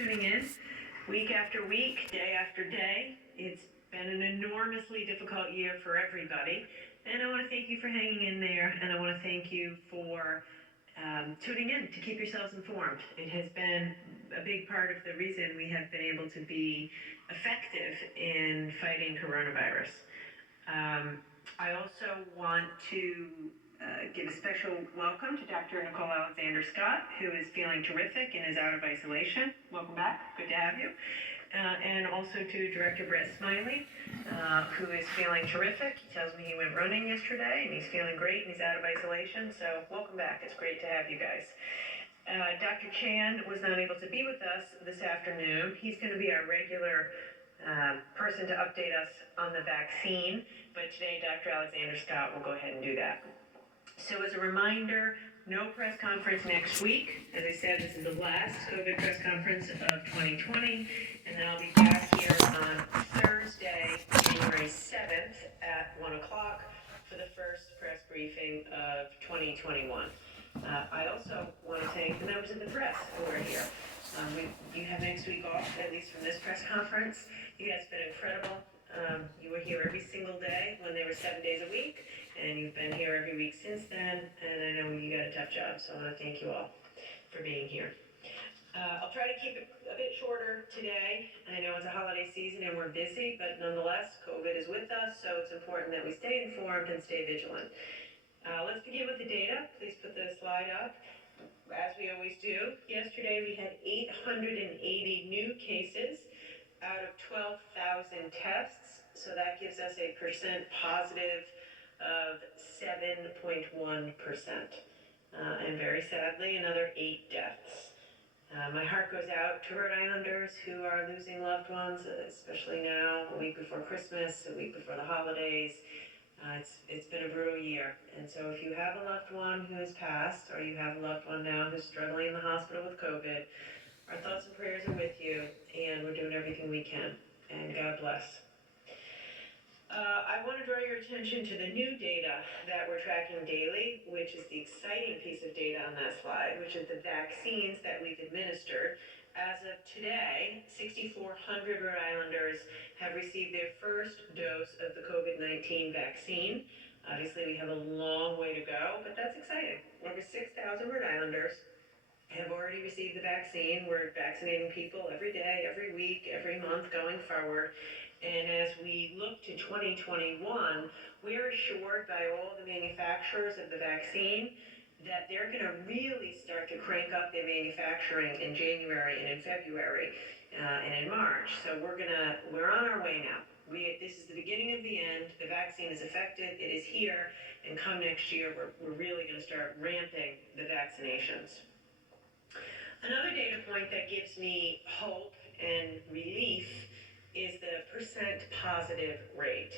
Tuning in week after week, day after day. It's been an enormously difficult year for everybody. And I want to thank you for hanging in there, and I want to thank you for tuning in to keep yourselves informed. It has been a big part of the reason we have been able to be effective in fighting coronavirus. I also want to give a special welcome to Dr. Nicole Alexander Scott, who is feeling terrific and is out of isolation. Welcome back. Good to have you. And also to Director Brett Smiley, who is feeling terrific. He tells me he went running yesterday and he's feeling great and he's out of isolation. So welcome back. It's great to have you guys. Dr. Chan was not able to be with us this afternoon. He's going to be our regular person to update us on the vaccine, but today Dr. Alexander Scott will go ahead and do that. So as a reminder, no press conference next week. As I said, this is the last COVID press conference of 2020, and then I'll be back here on Thursday, January 7th at 1 o'clock for the first press briefing of 2021. I also want to thank the members of the press who are here. You have next week off, at least from this press conference. You guys have been incredible. You were here every single day when they were 7 days a week, and you've been here every week since then, and I know you got a tough job, so I want to thank you all for being here. I'll try to keep it a bit shorter today. I know it's a holiday season and we're busy, but nonetheless, COVID is with us, so it's important that we stay informed and stay vigilant. Let's begin with the data. Please put the slide up. As we always do, yesterday we had 880 new cases out of 12,000 tests, so that gives us a percent positive of 7.1%. And very sadly, another 8 deaths. My heart goes out to Rhode Islanders who are losing loved ones, especially now, a week before Christmas, a week before the holidays. It's been a brutal year, and so if you have a loved one who has passed, or you have a loved one now who's struggling in the hospital with COVID, our thoughts and prayers are with you, and we're doing everything we can, and God bless. I want to draw your attention to the new data that we're tracking daily, which is the exciting piece of data on that slide, which is the vaccines that we've administered. As of today, 6,400 Rhode Islanders have received their first dose of the COVID-19 vaccine. Obviously, we have a long way to go, but that's exciting. Over 6,000 Rhode Islanders have already received the vaccine. We're vaccinating people every day, every week, every month going forward. And as we look to 2021, we're assured by all the manufacturers of the vaccine that they're going to really start to crank up their manufacturing in January and in February and in March. So we're on our way now. This is the beginning of the end. The vaccine is effective. It is here. And come next year, we're really going to start ramping the vaccinations. Another data point that gives me hope and relief is the percent positive rate.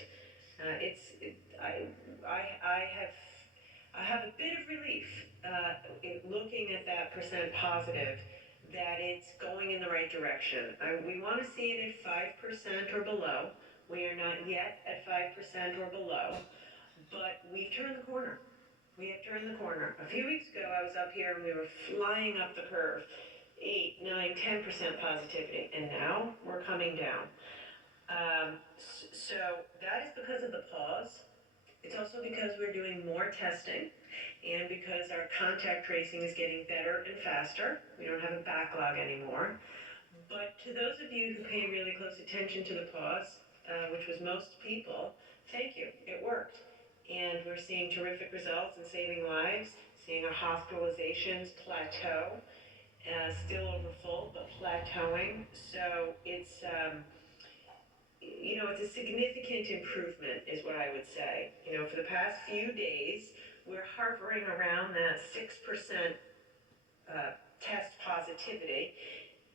I have a bit of relief looking at that percent positive, that it's going in the right direction. We want to see it at 5% or below. We are not yet at 5% or below, but we've turned the corner. We have turned the corner. A few weeks ago, I was up here and we were flying up the curve, 8, 9, 10% positivity, and now we're coming down. So that is because of the pause. It's also because we're doing more testing and because our contact tracing is getting better and faster. We don't have a backlog anymore. But to those of you who pay really close attention to the pause, which was most people, thank you. It worked. And we're seeing terrific results in saving lives, seeing our hospitalizations plateau, still over full, but plateauing. So it's a significant improvement is what I would say. For the past few days, we're hovering around that 6% test positivity,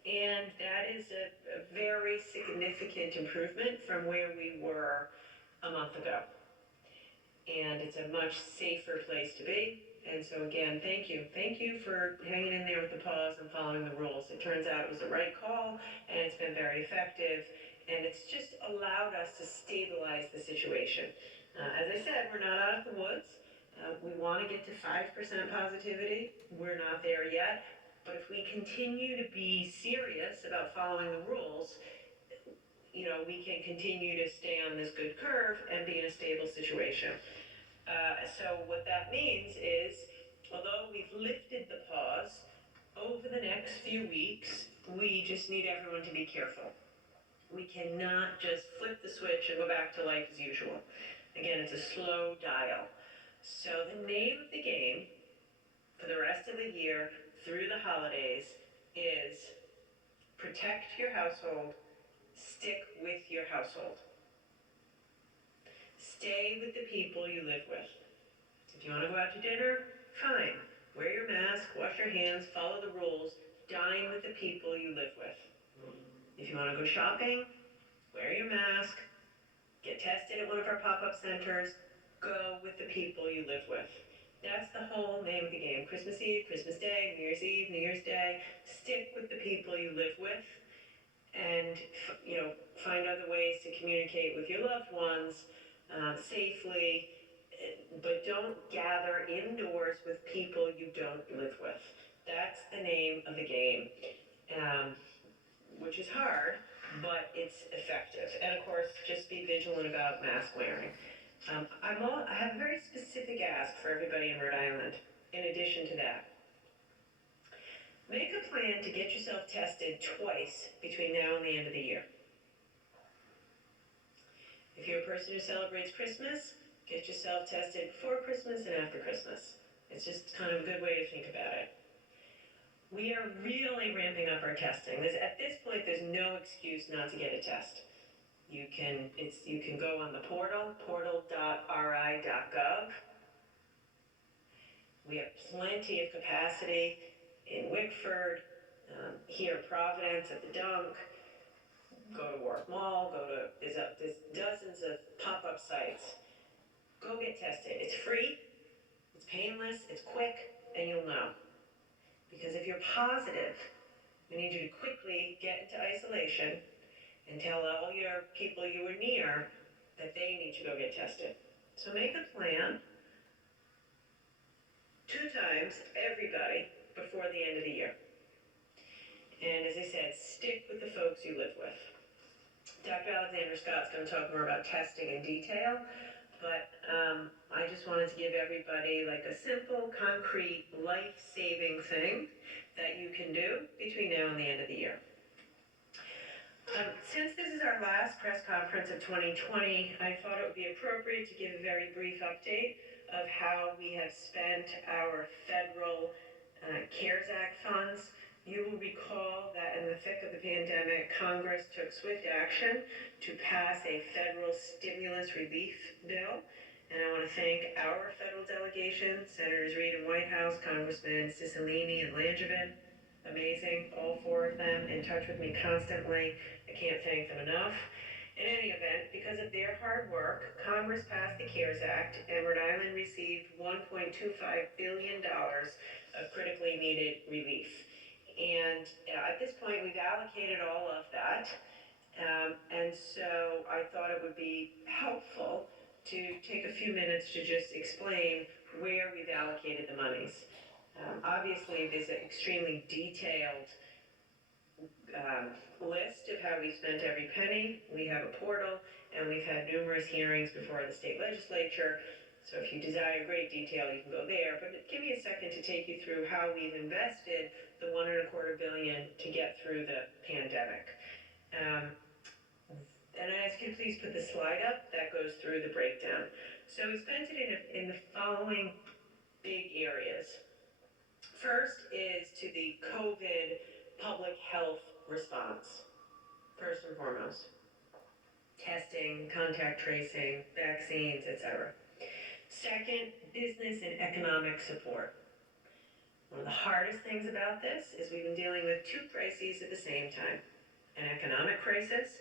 and that is a very significant improvement from where we were a month ago. And it's a much safer place to be. And so again, thank you. Thank you for hanging in there with the pause and following the rules. It turns out it was the right call, and it's been very effective. And it's just allowed us to stabilize the situation. As I said, we're not out of the woods. We want to get to 5% positivity. We're not there yet, But if we continue to be serious about following the rules, we can continue to stay on this good curve and be in a stable situation. So what that means is, although we've lifted the pause, over the next few weeks, we just need everyone to be careful. We cannot just flip the switch and go back to life as usual. Again, it's a slow dial. So the name of the game for the rest of the year through the holidays is protect your household, stick with your household. Stay with the people you live with. If you want to go out to dinner, fine. Wear your mask, wash your hands, follow the rules, dine with the people you live with. If you want to go shopping, wear your mask, get tested at one of our pop-up centers, go with the people you live with. That's the whole name of the game. Christmas Eve, Christmas Day, New Year's Eve, New Year's Day. Stick with the people you live with and, find other ways to communicate with your loved ones safely, but don't gather indoors with people you don't live with. That's the name of the game, which is hard, but it's effective. And of course, just be vigilant about mask wearing. I have a very specific ask for everybody in Rhode Island, in addition to that. Make a plan to get yourself tested twice between now and the end of the year. If you're a person who celebrates Christmas, get yourself tested before Christmas and after Christmas. It's just kind of a good way to think about it. We are really ramping up our testing. At this point, there's no excuse not to get a test. You can go on the portal.ri.gov. We have plenty of capacity in Wickford, here in Providence at the Dunk. Go to Warwick Mall, there's dozens of pop-up sites. Go get tested. It's free, it's painless, it's quick, and you'll know. Because if you're positive, we need you to quickly get into isolation and tell all your people you were near that they need to go get tested. So make a plan, 2 times, everybody, before the end of the year. And as I said, stick with the folks you live with. Dr. Alexander Scott's going to talk more about testing in detail, but I just wanted to give everybody like a simple, concrete, life-saving thing that you can do between now and the end of the year. Since this is our last press conference of 2020, I thought it would be appropriate to give a very brief update of how we have spent our federal CARES Act funds. You will recall that in the thick of the pandemic, Congress took swift action to pass a federal stimulus relief bill. And I want to thank our federal delegation, Senators Reid and Whitehouse, Congressman Cicilline and Langevin. Amazing, all 4 of them in touch with me constantly. I can't thank them enough. In any event, because of their hard work, Congress passed the CARES Act and Rhode Island received $1.25 billion of critically needed relief. And at this point, we've allocated all of that. And so I thought it would be helpful to take a few minutes to just explain where we've allocated the monies. Obviously, there's an extremely detailed list of how we spent every penny. We have a portal, and we've had numerous hearings before the state legislature. So if you desire great detail, you can go there. But give me a second to take you through how we've invested the $1.25 billion to get through the pandemic. And I ask you to please put the slide up that goes through the breakdown. So we spent it in the following big areas. First is to the COVID public health response, first and foremost. Testing, contact tracing, vaccines, etc. Second, business and economic support. One of the hardest things about this is we've been dealing with 2 crises at the same time. An economic crisis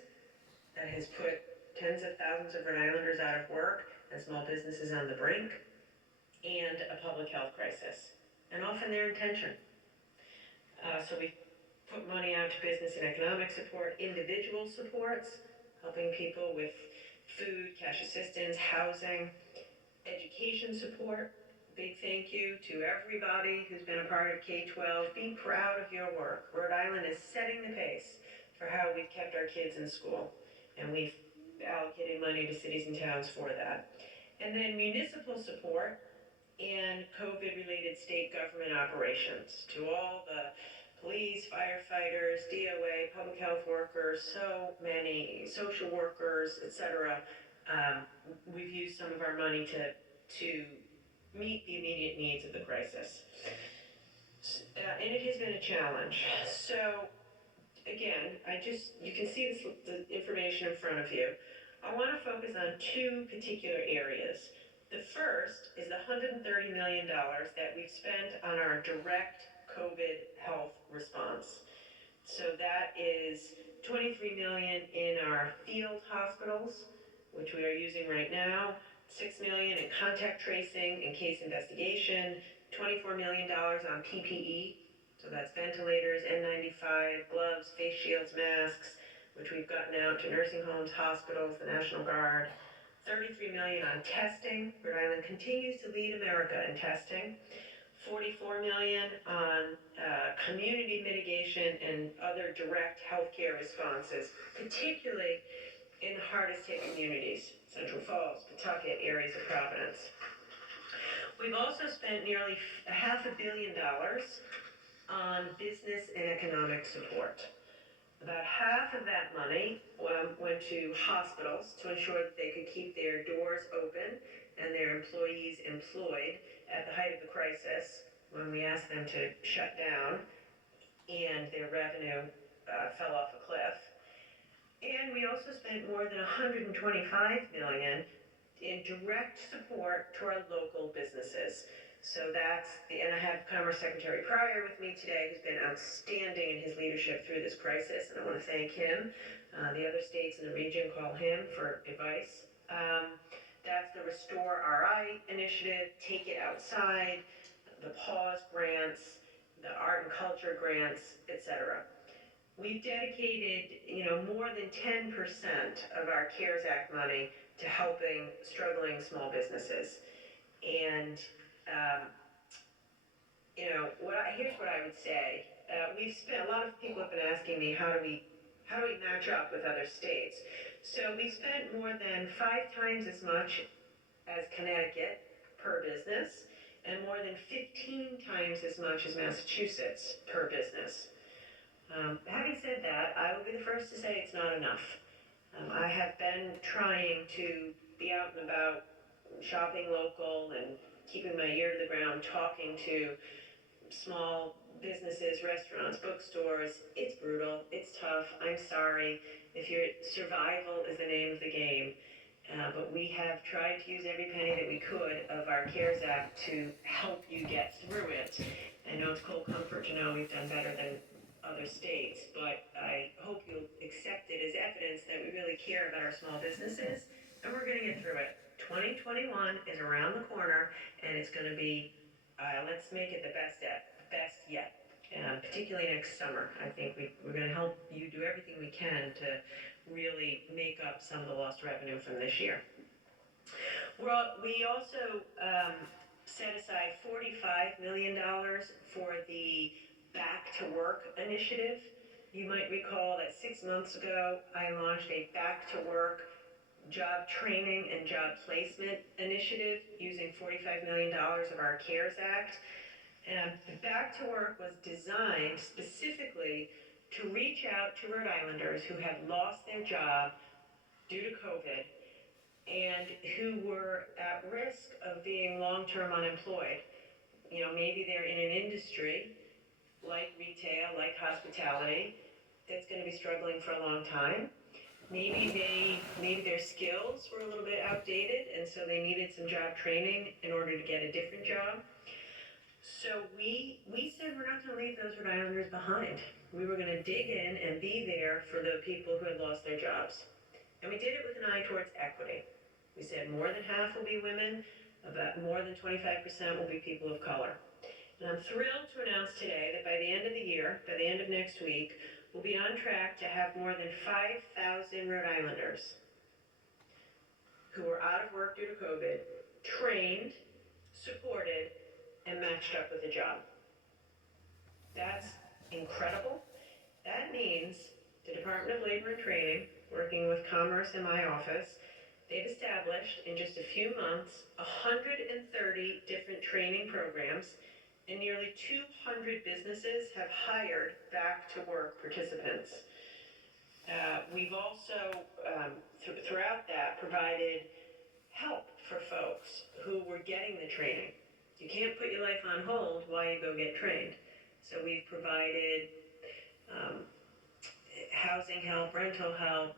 that has put tens of thousands of Rhode Islanders out of work and small businesses on the brink, and a public health crisis, and often they're in tension. So we put money out to business and economic support, individual supports, helping people with food, cash assistance, housing, education support, big thank you to everybody who's been a part of K-12. Be proud of your work. Rhode Island is setting the pace for how we've kept our kids in school, and we've allocated money to cities and towns for that. And then municipal support and COVID-related state government operations to all the police, firefighters, DOA, public health workers, so many social workers, etc. We've used some of our money to meet the immediate needs of the crisis. And it has been a challenge. So again, you can see the information in front of you. I want to focus on two particular areas. The first is the $130 million that we've spent on our direct COVID health response. So that is $23 million in our field hospitals, which we are using right now, $6 million in contact tracing and case investigation, $24 million on PPE, so that's ventilators, N95, gloves, face shields, masks, which we've gotten out to nursing homes, hospitals, the National Guard, $33 million on testing. Rhode Island continues to lead America in testing. $44 million on community mitigation and other direct healthcare responses, particularly in the hardest hit communities, Central Falls, Pawtucket, areas of Providence. We've also spent nearly $500 million on business and economic support. About half of that money went to hospitals to ensure that they could keep their doors open and their employees employed at the height of the crisis when we asked them to shut down and their revenue fell off a cliff. And we also spent more than $125 million in direct support to our local businesses. So and I have Commerce Secretary Pryor with me today, who's been outstanding in his leadership through this crisis, and I want to thank him. The other states in the region call him for advice. That's the Restore RI initiative, Take It Outside, the Pause grants, the art and culture grants, etc. We've dedicated, more than 10% of our CARES Act money to helping struggling small businesses. And here's what I would say. We've spent, a lot of people have been asking me, how do we match up with other states? So we spent more than 5 times as much as Connecticut per business, and more than 15 times as much as Massachusetts per business. Having said that, I will be the first to say it's not enough. I have been trying to be out and about, shopping local and keeping my ear to the ground, talking to small businesses, restaurants, bookstores. It's brutal, it's tough, I'm sorry. Survival is the name of the game. But we have tried to use every penny that we could of our CARES Act to help you get through it. I know it's cold comfort to know we've done better than other states, but I hope you'll accept it as evidence that we really care about our small businesses, and we're going to get through it. 2021 is around the corner, and it's going to be, let's make it the best yet. Particularly next summer, I think we're going to help you do everything we can to really make up some of the lost revenue from this year. We also set aside $45 million for the Back to Work initiative. You might recall that 6 months ago, I launched a Back to Work job training and job placement initiative using $45 million of our CARES Act. And Back to Work was designed specifically to reach out to Rhode Islanders who had lost their job due to COVID and who were at risk of being long-term unemployed. Maybe they're in an industry like retail, like hospitality, that's going to be struggling for a long time. Maybe their skills were a little bit outdated, and so they needed some job training in order to get a different job. So we said we're not going to leave those Rhode Islanders behind. We were going to dig in and be there for the people who had lost their jobs. And we did it with an eye towards equity. We said more than half will be women, about more than 25% will be people of color. And I'm thrilled to announce today that by the end of the year, by the end of next week, we'll be on track to have more than 5,000 Rhode Islanders who are out of work due to COVID, trained, supported, and matched up with a job. That's incredible. That means the Department of Labor and Training, working with Commerce in my office, they've established in just a few months 130 different training programs, and nearly 200 businesses have hired back to work participants. We've also, throughout that, provided help for folks who were getting the training. You can't put your life on hold while you go get trained. So we've provided housing help, rental help,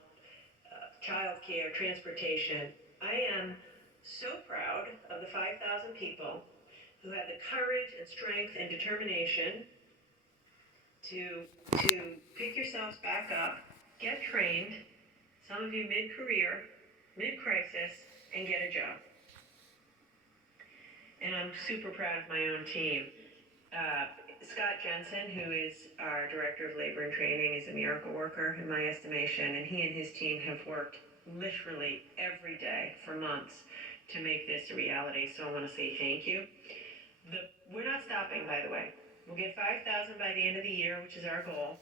childcare, transportation. I am so proud of the 5,000 people who had the courage and strength and determination to pick yourselves back up, get trained, some of you mid-career, mid-crisis, and get a job. And I'm super proud of my own team. Scott Jensen, who is our Director of Labor and Training, is a miracle worker in my estimation, and he and his team have worked literally every day for months to make this a reality, so I want to say thank you. We're not stopping, by the way. We'll get 5,000 by the end of the year, which is our goal.